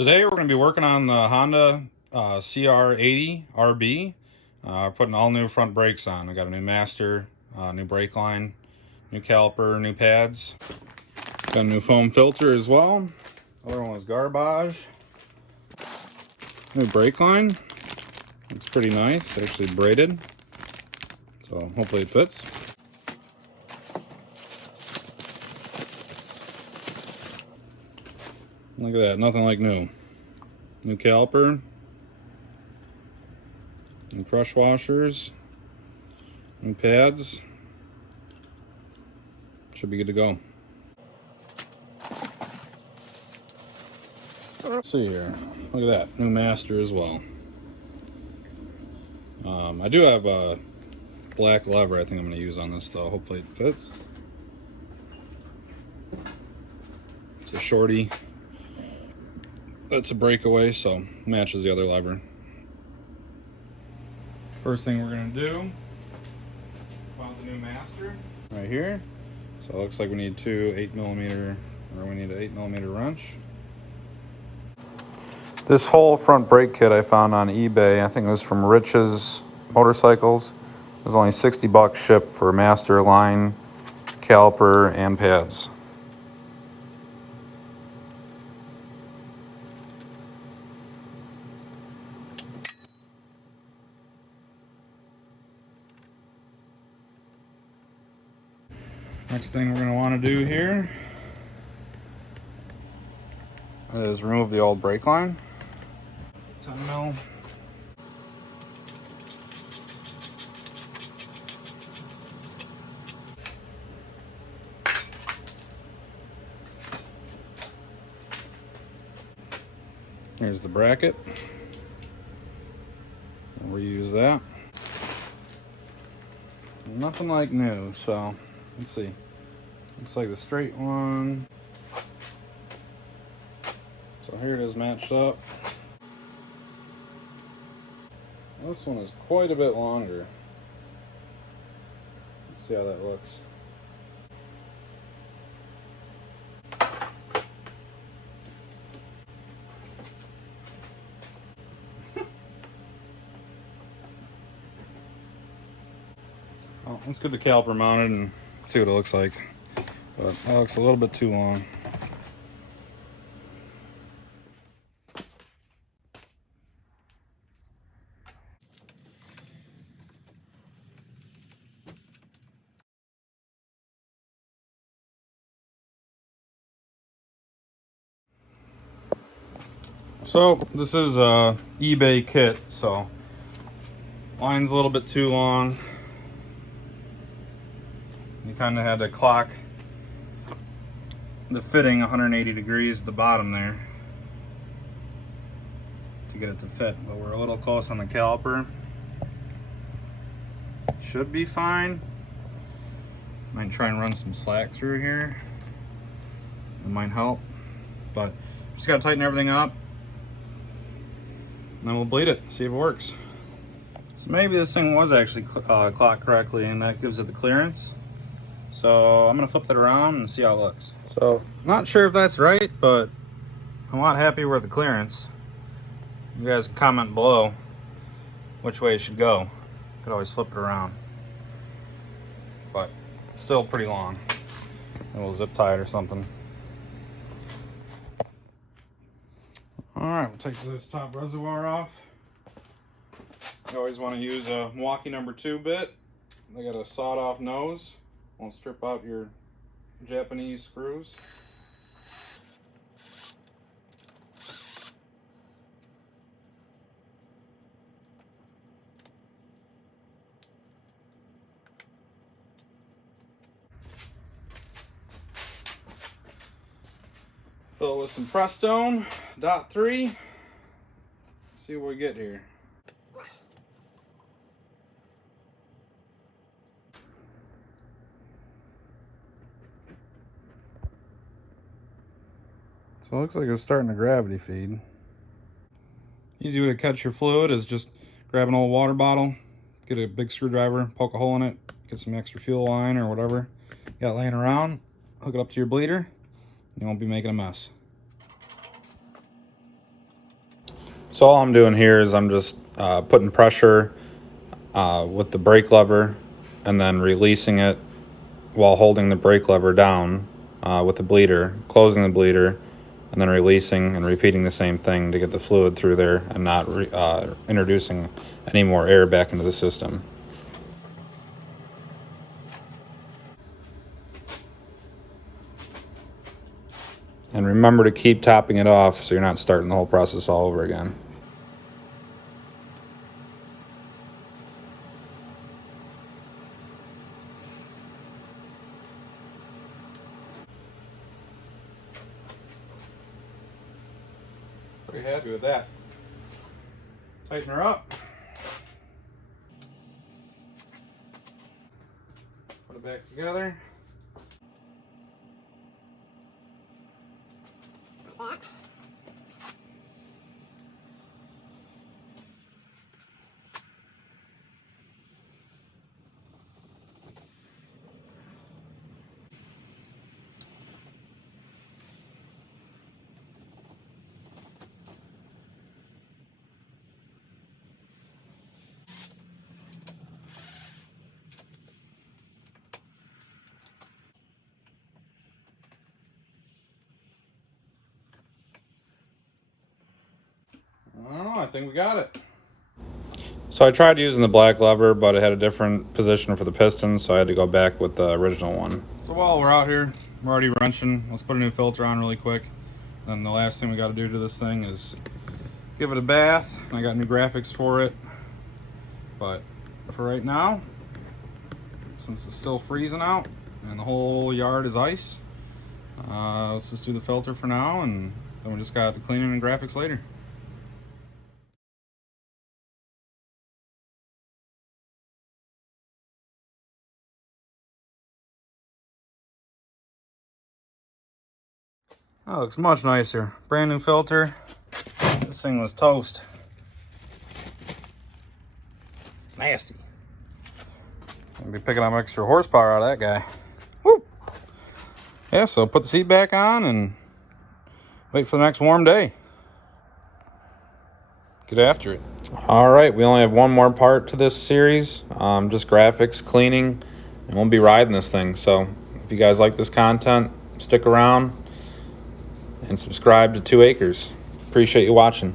Today we're going to be working on the Honda CR80rb, putting all new front brakes on. I got a new master, new brake line, new caliper, new pads. Got a new foam filter as well. Other one was garbage. New brake line. It's pretty nice, actually braided, so hopefully it fits. Look at that, nothing like new. New caliper, new crush washers, new pads. Should be good to go. Let's see here. Look at that, new master as well. I do have a black lever I think I'm going to use on this though. Hopefully it fits. It's a shorty. That's a breakaway, so matches the other lever. First thing we're going to do, find the new master right here. So it looks like we need two 8mm, or we need an 8mm wrench. This whole front brake kit I found on eBay. I think it was from Rich's Motorcycles. It was only 60 bucks shipped for master, line, caliper, and pads. Next thing we're going to want to do here is remove the old brake line. 10 mil. Here's the bracket. We'll reuse that. Nothing like new, so let's see. Looks like the straight one. So here it is matched up. This one is quite a bit longer. Let's see how that looks. Well, let's get the caliper mounted and see what it looks like. But that looks a little bit too long. So this is a eBay kit, so line's a little bit too long. You kind of had to clock the fitting 180 degrees at the bottom there to get it to fit, but we're a little close on the caliper. Should be fine. Might try and run some slack through here. It might help, but just gotta tighten everything up and then we'll bleed it, see if it works. So maybe this thing was actually clocked correctly and that gives it the clearance. So I'm gonna flip that around and see how it looks. So not sure if that's right, but I'm a lot happier with the clearance. You guys can comment below which way it should go. Could always flip it around, but it's still pretty long. A little zip tie it or something. All right, we'll take this top reservoir off. You always want to use a Milwaukee #2 bit. They got a sawed-off nose. Won't strip out your Japanese screws. Fill it with some Prestone .3. See what we get here. So it looks like it's starting to gravity feed. Easy way to catch your fluid is just grab an old water bottle, get a big screwdriver, poke a hole in it, get some extra fuel line or whatever you got laying around, hook it up to your bleeder, and you won't be making a mess. So all I'm doing here is I'm just putting pressure with the brake lever and then releasing it while holding the brake lever down with the bleeder, closing the bleeder, and then releasing and repeating the same thing to get the fluid through there and not introducing any more air back into the system. And remember to keep topping it off so you're not starting the whole process all over again. Pretty happy with that. Tighten her up. Put it back together. I don't know, I think we got it. So I tried using the black lever, but it had a different position for the piston, so I had to go back with the original one. So while we're out here, we're already wrenching. Let's put a new filter on really quick. Then the last thing we got to do to this thing is give it a bath. I got new graphics for it. But for right now, since it's still freezing out and the whole yard is ice, let's just do the filter for now, and then we just got the cleaning and graphics later. That looks much nicer. Brand new filter. This thing was toast. Nasty. Gonna be picking up extra horsepower out of that guy. Woo! Yeah, so put the seat back on and wait for the next warm day. Get after it. All right, we only have one more part to this series. Just graphics, cleaning, and we'll be riding this thing. So if you guys like this content, stick around and subscribe to 2 Acres. Appreciate you watching.